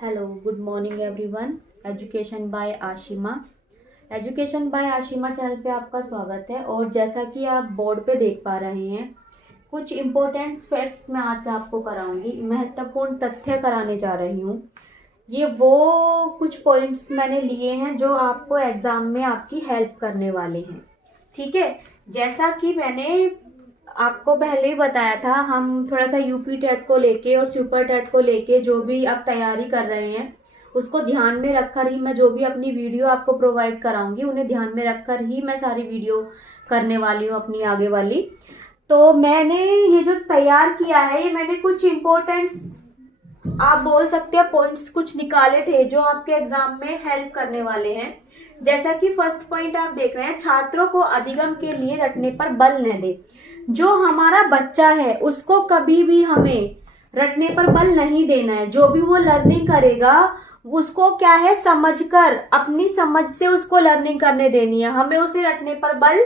Hello, good morning everyone. Education by Ashima. Education by Ashima channel पे आपका स्वागत है। और जैसा कि आप बोर्ड पे देख पा रहे हैं, कुछ इम्पोर्टेंट फैक्ट्स मैं आज आपको कराऊंगी, महत्वपूर्ण तथ्य कराने जा रही हूँ। ये वो कुछ पॉइंट्स मैंने लिए हैं जो आपको एग्जाम में आपकी हेल्प करने वाले हैं। ठीक है, जैसा कि मैंने आपको पहले ही बताया था, हम थोड़ा सा यूपी टेट को लेके और सुपर टेट को लेके जो भी आप तैयारी कर रहे हैं उसको ध्यान में रखकर ही मैं जो भी अपनी वीडियो आपको प्रोवाइड कराऊंगी उन्हें ध्यान में रखकर ही मैं सारी वीडियो करने वाली हूँ अपनी आगे वाली। तो मैंने ये जो तैयार किया है, ये मैंने कुछ इम्पोर्टेंट्स आप बोल सकते हैं पॉइंट्स कुछ निकाले थे जो आपके एग्जाम में हेल्प करने वाले हैं। जैसा कि फर्स्ट पॉइंट आप देख रहे हैं, छात्रों को अधिगम के लिए रटने पर बल न दे। जो हमारा बच्चा है उसको कभी भी हमें रटने पर बल नहीं देना है। जो भी वो लर्निंग करेगा उसको क्या है, समझकर अपनी समझ से उसको लर्निंग करने देनी है, हमें उसे रटने पर बल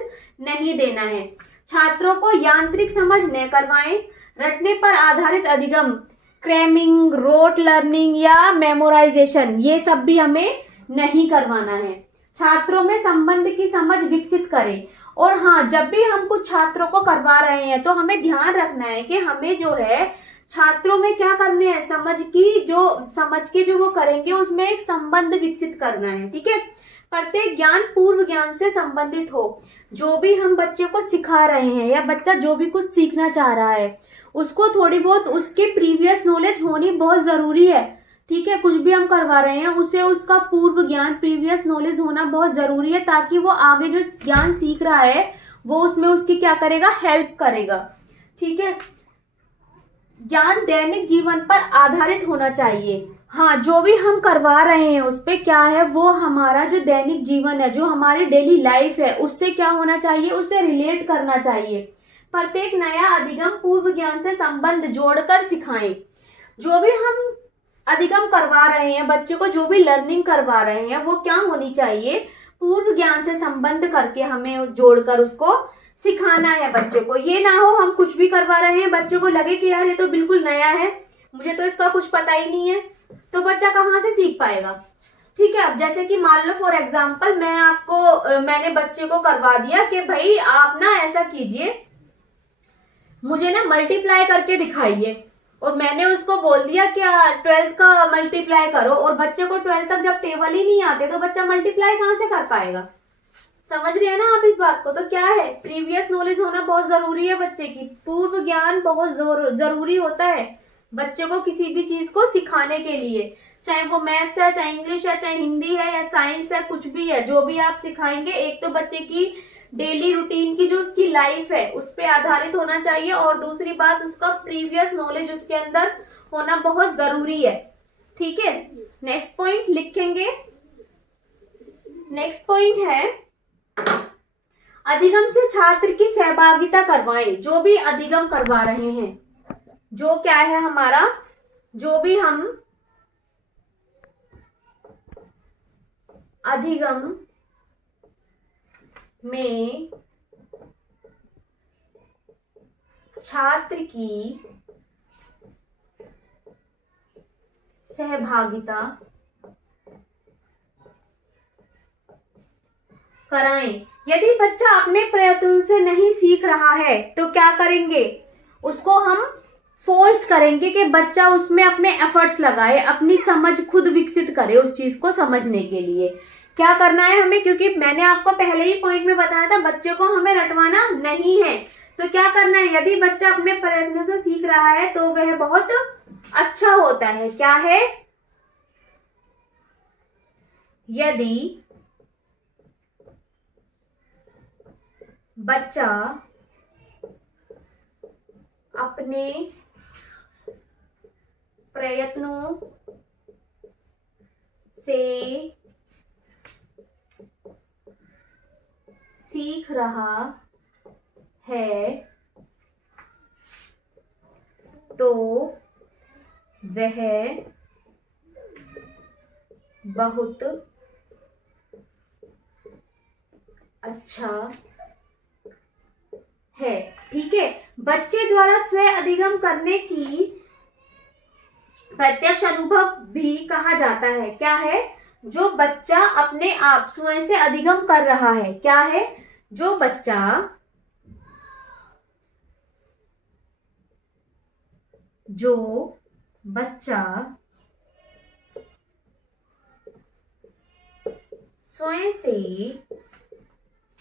नहीं देना है। छात्रों को यांत्रिक समझ न करवाएं। रटने पर आधारित अधिगम, क्रैमिंग, रोट लर्निंग या मेमोराइजेशन, ये सब भी हमें नहीं करवाना है। छात्रों में संबंध की समझ विकसित करें। और हाँ, जब भी हम कुछ छात्रों को करवा रहे हैं तो हमें ध्यान रखना है कि हमें जो है छात्रों में क्या करने हैं, समझ के जो वो करेंगे उसमें एक संबंध विकसित करना है। ठीक है, प्रत्येक ज्ञान पूर्व ज्ञान से संबंधित हो। जो भी हम बच्चे को सिखा रहे हैं या बच्चा जो भी कुछ सीखना चाह रहा है उसको थोड़ी बहुत उसके प्रीवियस नॉलेज होनी बहुत जरूरी है। ठीक है, कुछ भी हम करवा रहे हैं उसे उसका पूर्व ज्ञान, प्रीवियस नॉलेज होना बहुत जरूरी है, ताकि वो आगे जो ज्ञान सीख रहा है वो उसमें उसकी क्या करेगा, हेल्प करेगा। ठीक है, ज्ञान दैनिक जीवन पर आधारित होना चाहिए। हाँ, जो भी हम करवा रहे हैं उस पे क्या है, वो हमारा जो दैनिक जीवन है, जो हमारी डेली लाइफ है, उससे क्या होना चाहिए, उससे रिलेट करना चाहिए। प्रत्येक नया अधिगम पूर्व ज्ञान से संबंध जोड़कर सिखाएं। जो भी हम अधिगम करवा रहे हैं, बच्चे को जो भी लर्निंग करवा रहे हैं, वो क्या होनी चाहिए, पूर्व ज्ञान से संबंध करके हमें जोड़कर उसको सिखाना है बच्चे को। ये ना हो हम कुछ भी करवा रहे हैं, बच्चे को लगे कि यार ये तो बिल्कुल नया है, मुझे तो इसका कुछ पता ही नहीं है, तो बच्चा कहाँ से सीख पाएगा। ठीक है, अब जैसे कि मान लो फॉर एग्जाम्पल मैंने बच्चे को करवा दिया कि भाई आप ना ऐसा कीजिए, मुझे ना मल्टीप्लाई करके दिखाइए, और मैंने उसको बोल दिया कि 12th का मल्टीप्लाई करो, और बच्चे को 12th तक जब टेबल ही नहीं आते तो बच्चा मल्टीप्लाई कहाँ से कर पाएगा। समझ रहे हैं ना आप इस बात को। तो क्या है, प्रीवियस नॉलेज होना बहुत जरूरी है बच्चे की, पूर्व ज्ञान बहुत जरूरी होता है बच्चे को किसी भी चीज को सिखाने के लिए, चाहे वो मैथ्स है, चाहे इंग्लिश है, चाहे हिंदी है या साइंस है, कुछ भी है। जो भी आप सिखाएंगे, एक तो बच्चे की डेली रूटीन की जो उसकी लाइफ है उस पर आधारित होना चाहिए, और दूसरी बात उसका प्रीवियस नॉलेज उसके अंदर होना बहुत जरूरी है। ठीक है, नेक्स्ट पॉइंट लिखेंगे। नेक्स्ट पॉइंट है, अधिगम से छात्र की सहभागिता करवाएं। जो भी अधिगम करवा रहे हैं, जो क्या है हमारा, जो भी हम अधिगम में छात्र की सहभागिता कराएं। यदि बच्चा अपने प्रयत्नों से नहीं सीख रहा है तो क्या करेंगे, उसको हम फोर्स करेंगे कि बच्चा उसमें अपने एफर्ट्स लगाए, अपनी समझ खुद विकसित करे उस चीज को समझने के लिए। क्या करना है हमें, क्योंकि मैंने आपको पहले ही पॉइंट में बताया था बच्चे को हमें रटवाना नहीं है। तो क्या करना है, यदि बच्चा अपने प्रयत्नों से सीख रहा है तो वह बहुत अच्छा होता है। क्या है, यदि बच्चा अपने प्रयत्नों से सीख रहा है तो वह बहुत अच्छा है। ठीक है, बच्चे द्वारा स्वयं अधिगम करने की प्रत्यक्ष अनुभव भी कहा जाता है। क्या है? जो बच्चा अपने आप स्वयं से अधिगम कर रहा है। क्या है? जो बच्चा स्वयं से अधिगम कर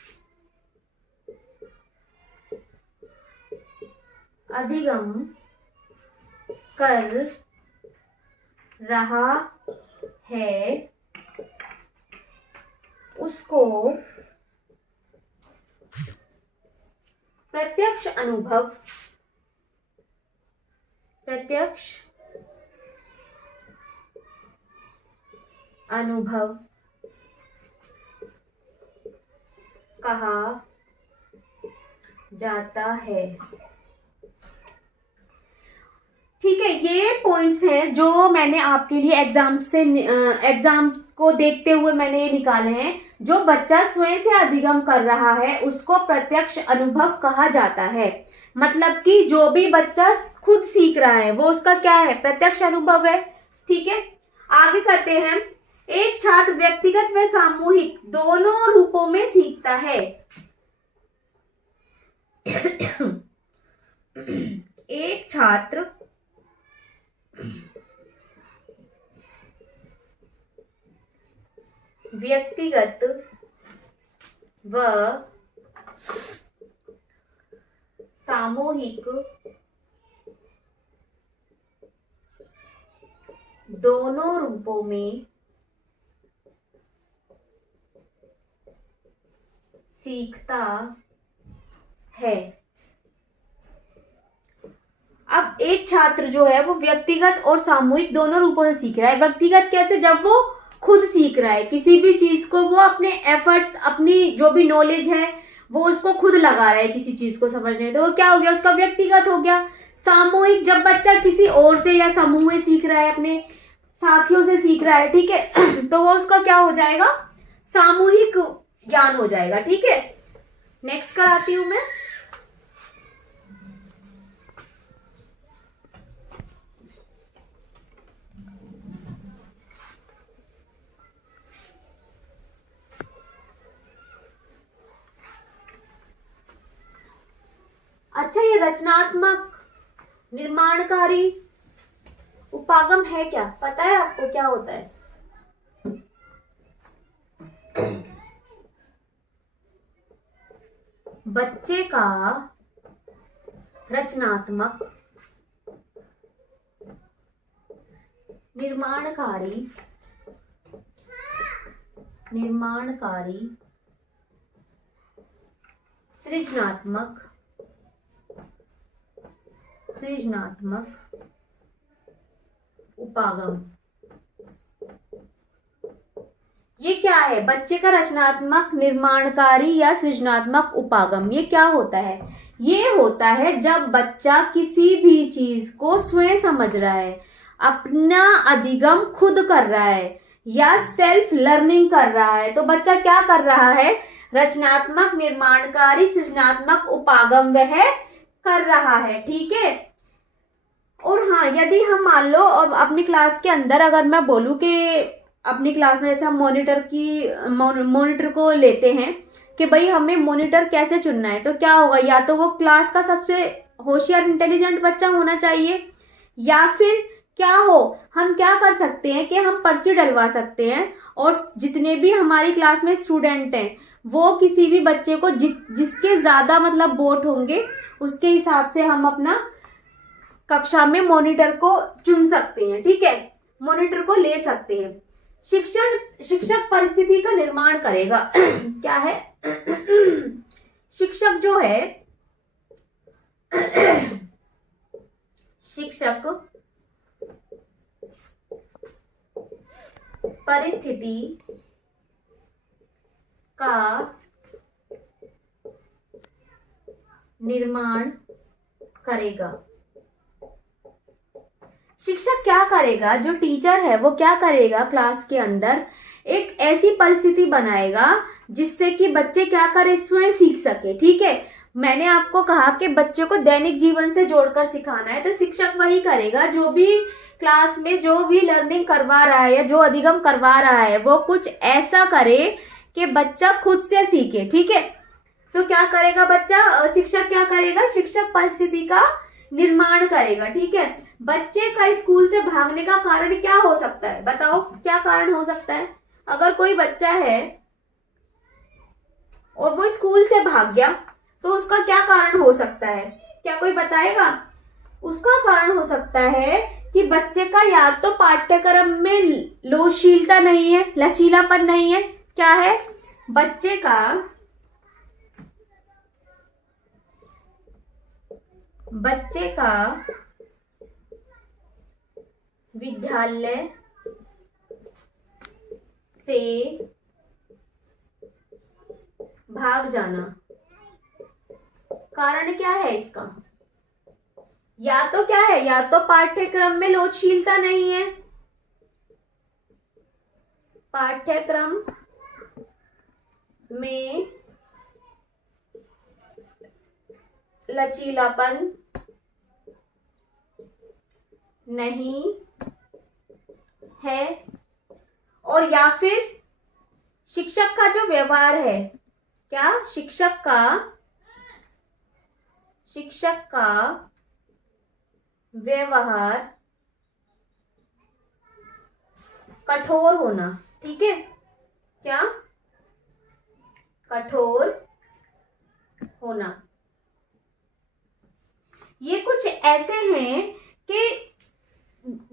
रहा है उसको प्रत्यक्ष अनुभव कहा जाता है। ठीक है, ये पॉइंट्स हैं जो मैंने आपके लिए एग्जाम को देखते हुए मैंने ये निकाले हैं। जो बच्चा स्वयं से अधिगम कर रहा है उसको प्रत्यक्ष अनुभव कहा जाता है। मतलब कि जो भी बच्चा खुद सीख रहा है वो उसका क्या है? प्रत्यक्ष अनुभव है। ठीक है, आगे करते हैं। एक छात्र व्यक्तिगत व सामूहिक दोनों रूपों में सीखता है। एक छात्र व्यक्तिगत व सामूहिक दोनों रूपों में सीखता है। अब एक छात्र जो है वो व्यक्तिगत और सामूहिक दोनों रूपों से सीख रहा है। व्यक्तिगत कैसे? जब वो खुद सीख रहा है किसी भी चीज को, वो अपने एफर्ट्स, अपनी जो भी नॉलेज है वो उसको खुद लगा रहा है किसी चीज को समझने में, तो वो क्या हो गया? उसका व्यक्तिगत हो गया। सामूहिक जब बच्चा किसी और से या समूह में सीख रहा है, अपने साथियों से सीख रहा है, ठीक है, तो वो उसका क्या हो जाएगा? सामूहिक ज्ञान हो जाएगा। ठीक है, नेक्स्ट कराती हूं मैं। अच्छा, ये रचनात्मक निर्माणकारी उपागम है क्या? पता है आपको क्या होता है? बच्चे का रचनात्मक निर्माणकारी सृजनात्मक उपागम। ये क्या है? बच्चे का रचनात्मक निर्माणकारी या सृजनात्मक उपागम, ये क्या होता है? ये होता है जब बच्चा किसी भी चीज को स्वयं समझ रहा है, अपना अधिगम खुद कर रहा है या सेल्फ लर्निंग कर रहा है, तो बच्चा क्या कर रहा है? रचनात्मक निर्माणकारी सृजनात्मक उपागम वह कर रहा है। ठीक है, और हाँ, यदि हम मान लो अब अपनी क्लास के अंदर अगर मैं बोलूं कि अपनी क्लास में जैसे हम मॉनिटर को लेते हैं कि भाई हमें मॉनिटर कैसे चुनना है, तो क्या होगा? या तो वो क्लास का सबसे होशियार इंटेलिजेंट बच्चा होना चाहिए, या फिर क्या हो, हम क्या कर सकते हैं कि हम पर्ची डलवा सकते हैं और जितने भी हमारी क्लास में स्टूडेंट हैं वो किसी भी बच्चे को जिसके ज्यादा मतलब वोट होंगे उसके हिसाब से हम अपना कक्षा में मॉनिटर को चुन सकते हैं। ठीक है, मॉनिटर को ले सकते हैं। शिक्षक परिस्थिति का निर्माण करेगा। क्या है? शिक्षक जो है, शिक्षक परिस्थिति का निर्माण करेगा। शिक्षक क्या करेगा? जो टीचर है वो क्या करेगा? क्लास के अंदर एक ऐसी परिस्थिति बनाएगा जिससे कि बच्चे क्या करें? स्वयं सीख सके। ठीक है, मैंने आपको कहा कि बच्चे को दैनिक जीवन से जोड़कर सिखाना है, तो शिक्षक वही करेगा जो भी क्लास में जो भी लर्निंग करवा रहा है या जो अधिगम करवा रहा है वो कुछ ऐसा करे कि बच्चा खुद से सीखे, ठीक है। तो क्या करेगा बच्चा, शिक्षक क्या करेगा, शिक्षक परिस्थिति का निर्माण करेगा, ठीक है। बच्चे का स्कूल से भागने का कारण क्या हो सकता है, बताओ क्या कारण हो सकता है। अगर कोई बच्चा है और वो स्कूल से भाग गया तो उसका क्या कारण हो सकता है, क्या कोई बताएगा। उसका कारण हो सकता है कि बच्चे का या तो पाठ्यक्रम में लोचशीलता नहीं है, लचीलापन नहीं है, क्या है, बच्चे का विद्यालय से भाग जाना। कारण क्या है इसका, या तो क्या है, या तो पाठ्यक्रम में लोचशीलता नहीं है, पाठ्यक्रम में लचीलापन नहीं है, और या फिर शिक्षक का जो व्यवहार है, क्या, शिक्षक का व्यवहार कठोर होना, ठीक है, क्या, कठोर होना। ये कुछ ऐसे हैं कि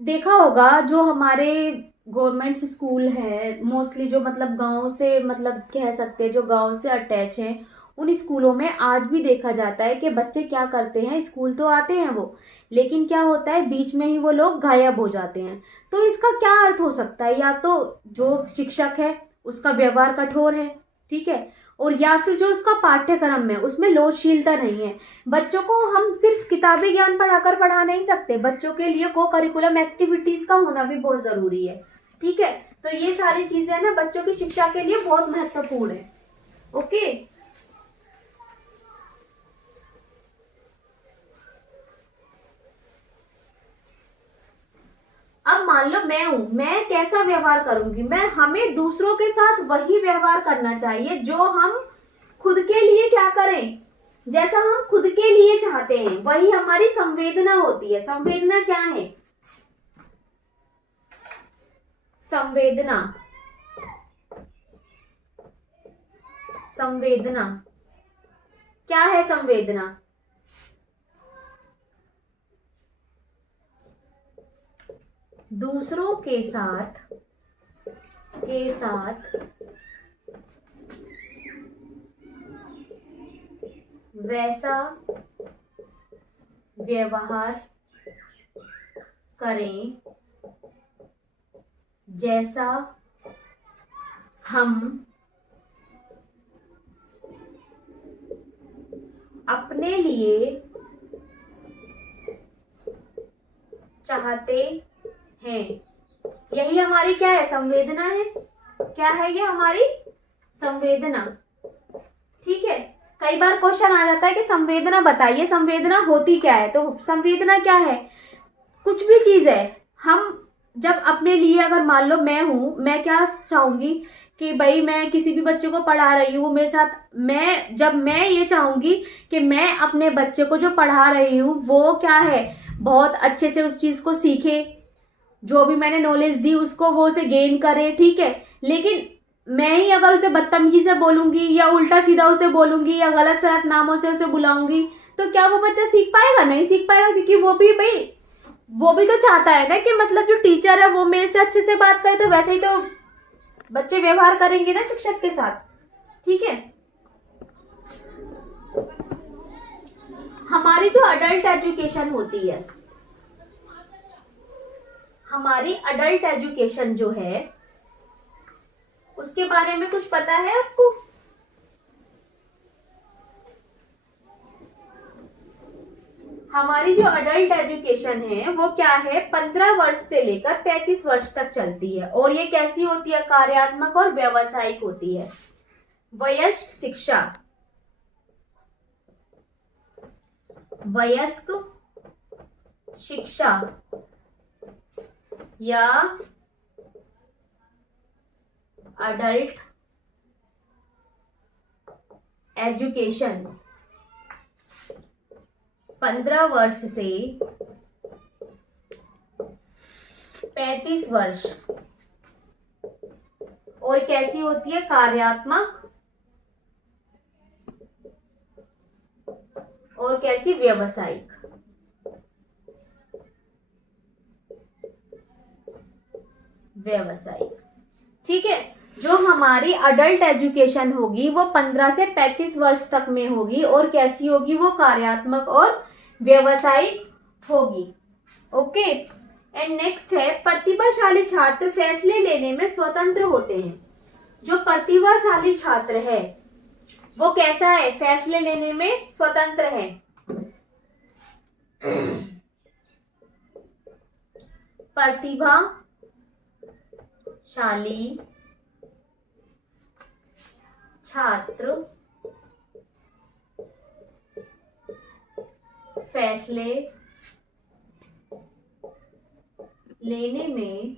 देखा होगा जो हमारे गवर्नमेंट स्कूल है मोस्टली, जो मतलब गांव से मतलब कह सकते हैं जो गांव से अटैच हैं, उन स्कूलों में आज भी देखा जाता है कि बच्चे क्या करते हैं, स्कूल तो आते हैं वो, लेकिन क्या होता है बीच में ही वो लोग गायब हो जाते हैं। तो इसका क्या अर्थ हो सकता है, या तो जो शिक्षक है उसका व्यवहार कठोर है, ठीक है, और या फिर जो उसका पाठ्यक्रम है उसमें लोचशीलता नहीं है। बच्चों को हम सिर्फ किताबी ज्ञान पढ़ा नहीं सकते, बच्चों के लिए को करिकुलम एक्टिविटीज का होना भी बहुत जरूरी है, ठीक है। तो ये सारी चीजें ना बच्चों की शिक्षा के लिए बहुत महत्वपूर्ण है। ओके, अब मान लो मैं हूं, मैं कैसा व्यवहार करूंगी, हमें दूसरों के साथ वही व्यवहार करना चाहिए जो हम खुद के लिए क्या करें, जैसा हम खुद के लिए चाहते हैं, वही हमारी संवेदना होती है। संवेदना क्या है, संवेदना क्या है, संवेदना दूसरों के साथ वैसा व्यवहार करें जैसा हम अपने लिए चाहते हैं। यही हमारी क्या है, संवेदना है, क्या है ये हमारी संवेदना, ठीक है। कई बार क्वेश्चन आ जाता है कि संवेदना बताइए, संवेदना होती क्या है। तो संवेदना क्या है, कुछ भी चीज है, हम जब अपने लिए, अगर मान लो मैं हूं, मैं क्या चाहूंगी कि भाई मैं किसी भी बच्चे को पढ़ा रही हूँ मेरे साथ, मैं ये चाहूंगी कि मैं अपने बच्चे को जो पढ़ा रही हूँ वो क्या है, बहुत अच्छे से उस चीज को सीखे, जो भी मैंने नॉलेज दी उसको वो उसे गेन करे, ठीक है। लेकिन मैं ही अगर उसे बदतमीजी से बोलूंगी या उल्टा सीधा उसे बोलूंगी या गलत सलत नामों से उसे बुलाऊंगी, तो क्या वो बच्चा सीख पाएगा, नहीं सीख पाएगा, क्योंकि वो भी तो चाहता है ना कि मतलब जो टीचर है वो मेरे से अच्छे से बात करे, तो वैसे ही तो बच्चे व्यवहार करेंगे ना शिक्षक के साथ, ठीक है। हमारी जो अडल्ट एजुकेशन होती है, हमारी अडल्ट एजुकेशन जो है उसके बारे में कुछ पता है आपको। हमारी जो अडल्ट एजुकेशन है वो क्या है, 15 वर्ष से लेकर 35 वर्ष तक चलती है, और ये कैसी होती है, कार्यात्मक और व्यावसायिक होती है। वयस्क शिक्षा या अडल्ट एजुकेशन 15 वर्ष से 35 वर्ष और कैसी होती है? कार्यात्मक और कैसी? व्यावसायिक। व्यावसायिक, ठीक है। जो हमारी अडल्ट एजुकेशन होगी वो 15 से 35 वर्ष तक में होगी और कैसी होगी? वो कार्यात्मक और व्यावसायिक होगी। ओके। एंड नेक्स्ट है, प्रतिभाशाली छात्र फैसले लेने में स्वतंत्र होते हैं। जो प्रतिभाशाली छात्र है वो कैसा है? फैसले लेने में स्वतंत्र है। प्रतिभाशाली छात्र फैसले लेने में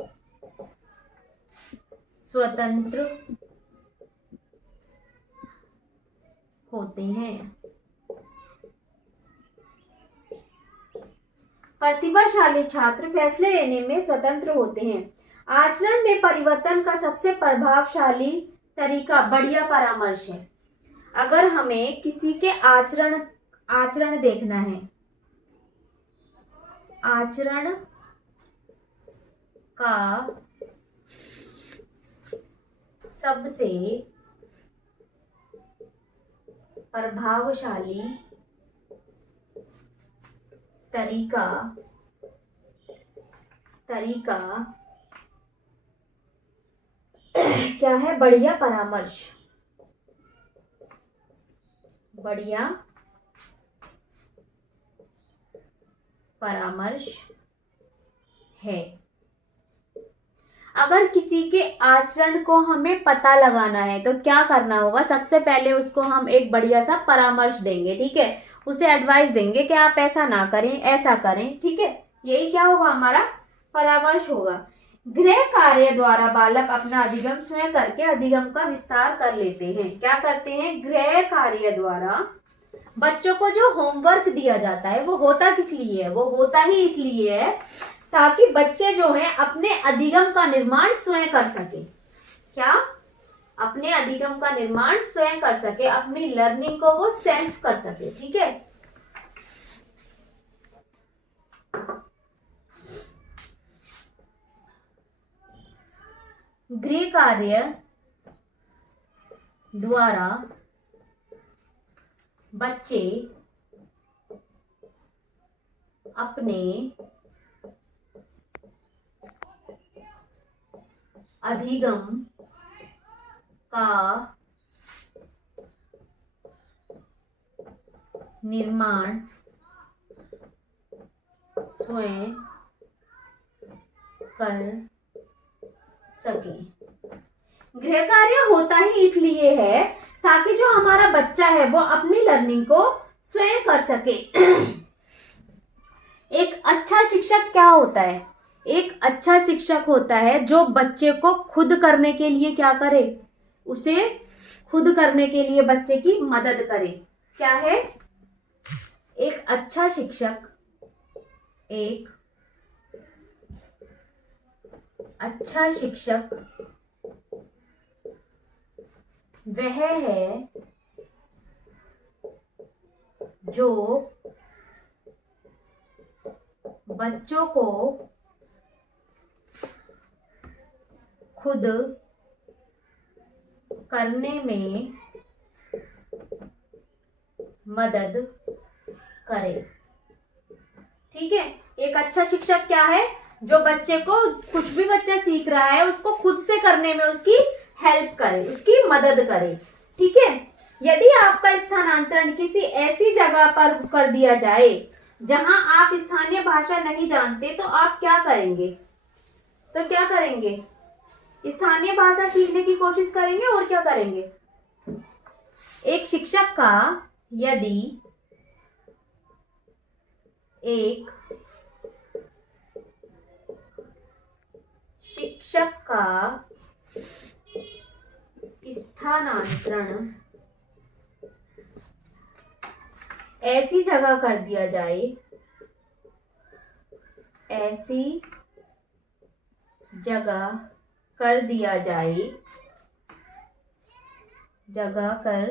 स्वतंत्र होते हैं। प्रतिभाशाली छात्र फैसले लेने में स्वतंत्र होते हैं। आचरण में परिवर्तन का सबसे प्रभावशाली तरीका बढ़िया परामर्श है। अगर हमें किसी के आचरण देखना है, आचरण का सबसे प्रभावशाली तरीका क्या है? बढ़िया परामर्श। बढ़िया परामर्श है। अगर किसी के आचरण को हमें पता लगाना है तो क्या करना होगा? सबसे पहले उसको हम एक बढ़िया सा परामर्श देंगे, ठीक है। उसे एडवाइस देंगे कि आप ऐसा ना करें, ऐसा करें, ठीक है। यही क्या होगा? हमारा परामर्श होगा। गृह कार्य द्वारा बालक अपना अधिगम स्वयं करके अधिगम का विस्तार कर लेते हैं। क्या करते हैं? गृह कार्य द्वारा बच्चों को जो होमवर्क दिया जाता है वो होता किस लिए है? वो होता ही इसलिए है ताकि बच्चे जो हैं अपने अधिगम का निर्माण स्वयं कर सके। क्या? अपने अधिगम का निर्माण स्वयं कर सके, अपनी लर्निंग को वो सेल्फ कर सके, ठीक है। गृह कार्य द्वारा बच्चे अपने अधिगम का निर्माण स्वयं कर सके। गृह कार्य होता ही इसलिए है ताकि जो हमारा बच्चा है वो अपनी लर्निंग को स्वयं कर सके। एक अच्छा शिक्षक क्या होता है? एक अच्छा शिक्षक होता है जो बच्चे को खुद करने के लिए क्या करे? उसे खुद करने के लिए बच्चे की मदद करे। क्या है? एक अच्छा शिक्षक एक अच्छा शिक्षक वह है जो बच्चों को खुद करने में मदद करे। ठीक है, एक अच्छा शिक्षक क्या है? जो बच्चे को, कुछ भी बच्चा सीख रहा है उसको खुद से करने में उसकी हेल्प करे, उसकी मदद करे। ठीक है, यदि आपका स्थानांतरण किसी ऐसी जगह पर कर दिया जाए जहां आप स्थानीय भाषा नहीं जानते तो आप क्या करेंगे? तो क्या करेंगे? स्थानीय भाषा सीखने की कोशिश करेंगे और क्या करेंगे? एक शिक्षक का यदि एक शिक्षक का स्थानांतरण ऐसी जगह कर दिया जाए, ऐसी जगह कर दिया जाए, जगह कर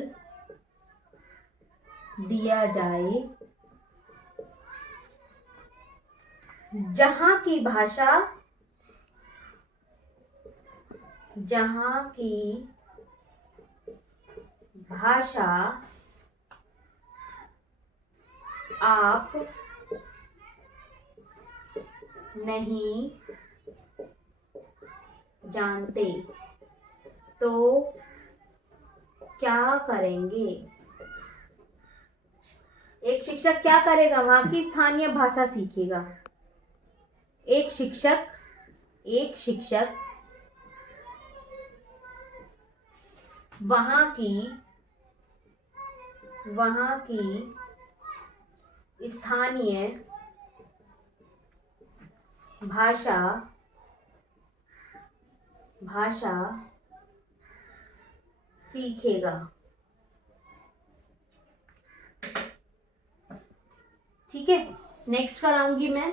दिया जाए जहां की भाषा, जहां की भाषा आप नहीं जानते तो क्या करेंगे? एक शिक्षक क्या करेगा? वहां की स्थानीय भाषा सीखेगा। एक शिक्षक वहां की स्थानीय भाषा सीखेगा। ठीक है, नेक्स्ट कराऊंगी मैं।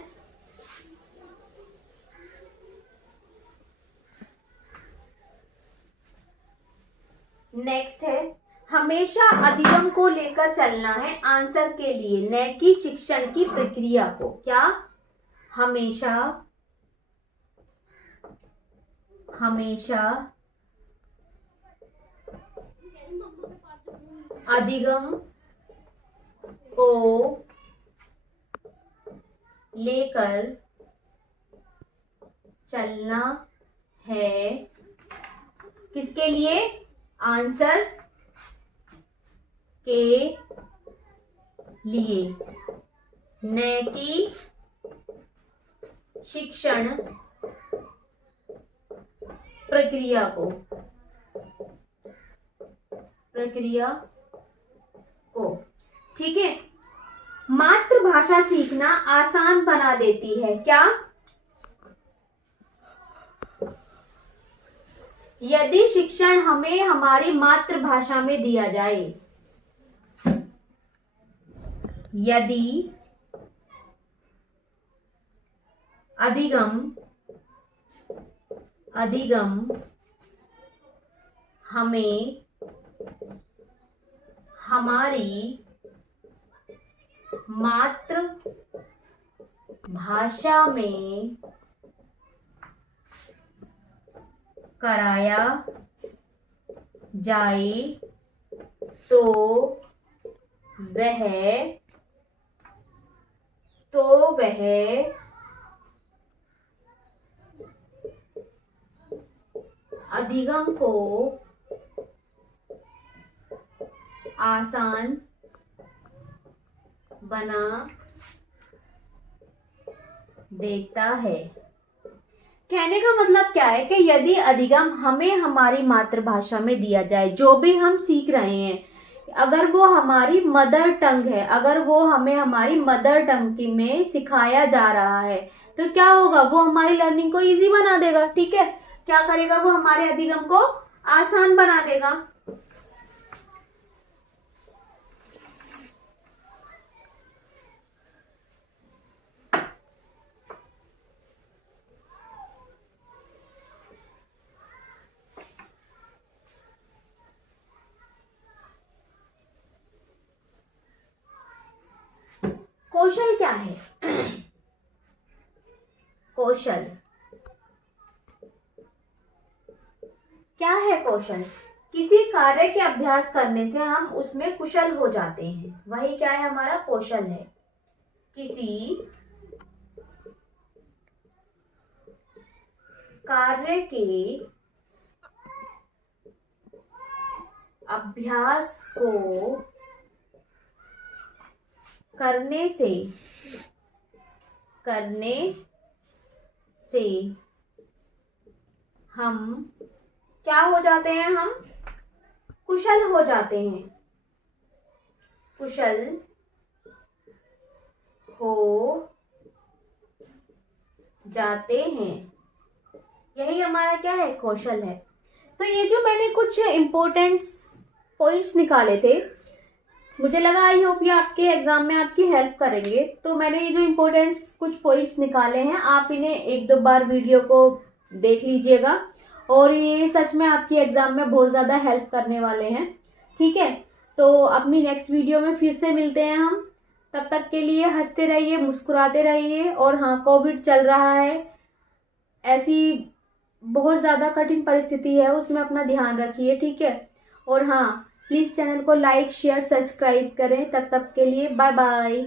नेक्स्ट है, हमेशा अधिगम को लेकर चलना है आंसर के लिए, न कि शिक्षण की प्रक्रिया को। क्या? हमेशा अधिगम को लेकर चलना है, किसके लिए? आंसर के लिए, न कि शिक्षण प्रक्रिया को। ठीक है, मातृभाषा सीखना आसान बना देती है। क्या? यदि शिक्षण हमें हमारी मातृभाषा में दिया जाए, यदि अधिगम हमें हमारी मातृभाषा में कराया जाए तो वह अधिगम को आसान बना देता है। कहने का मतलब क्या है कि यदि अधिगम हमें हमारी मातृभाषा में दिया जाए, जो भी हम सीख रहे हैं, अगर वो हमारी मदर टंग है, अगर वो हमें हमारी मदर टंग में सिखाया जा रहा है, तो क्या होगा? वो हमारी लर्निंग को इजी बना देगा। ठीक है, क्या करेगा? वो हमारे अधिगम को आसान बना देगा। कौशल क्या है? कौशल क्या है? कौशल किसी कार्य के अभ्यास करने से हम उसमें कुशल हो जाते हैं, वही क्या है? हमारा कौशल है। किसी कार्य के अभ्यास को करने से हम क्या हो जाते हैं? हम कुशल हो जाते हैं। कुशल हो जाते हैं। यही हमारा क्या है, कौशल है। तो ये जो मैंने कुछ इम्पोर्टेंट पॉइंट्स निकाले थे, मुझे लगा आई होप ये आपके एग्जाम में आपकी हेल्प करेंगे। तो मैंने ये जो इम्पोर्टेंट कुछ पॉइंट्स निकाले हैं, आप इन्हें एक दो बार वीडियो को देख लीजिएगा और ये सच में आपकी एग्जाम में बहुत ज़्यादा हेल्प करने वाले हैं। ठीक है, तो अपनी नेक्स्ट वीडियो में फिर से मिलते हैं हम। तब तक के लिए हंसते रहिए, मुस्कुराते रहिए। और हाँ, कोविड चल रहा है, ऐसी बहुत ज़्यादा कठिन परिस्थिति है, उसमें अपना ध्यान रखिए। ठीक है, और हाँ, प्लीज़ चैनल को लाइक शेयर सब्सक्राइब करें। तब तक के लिए बाय बाय।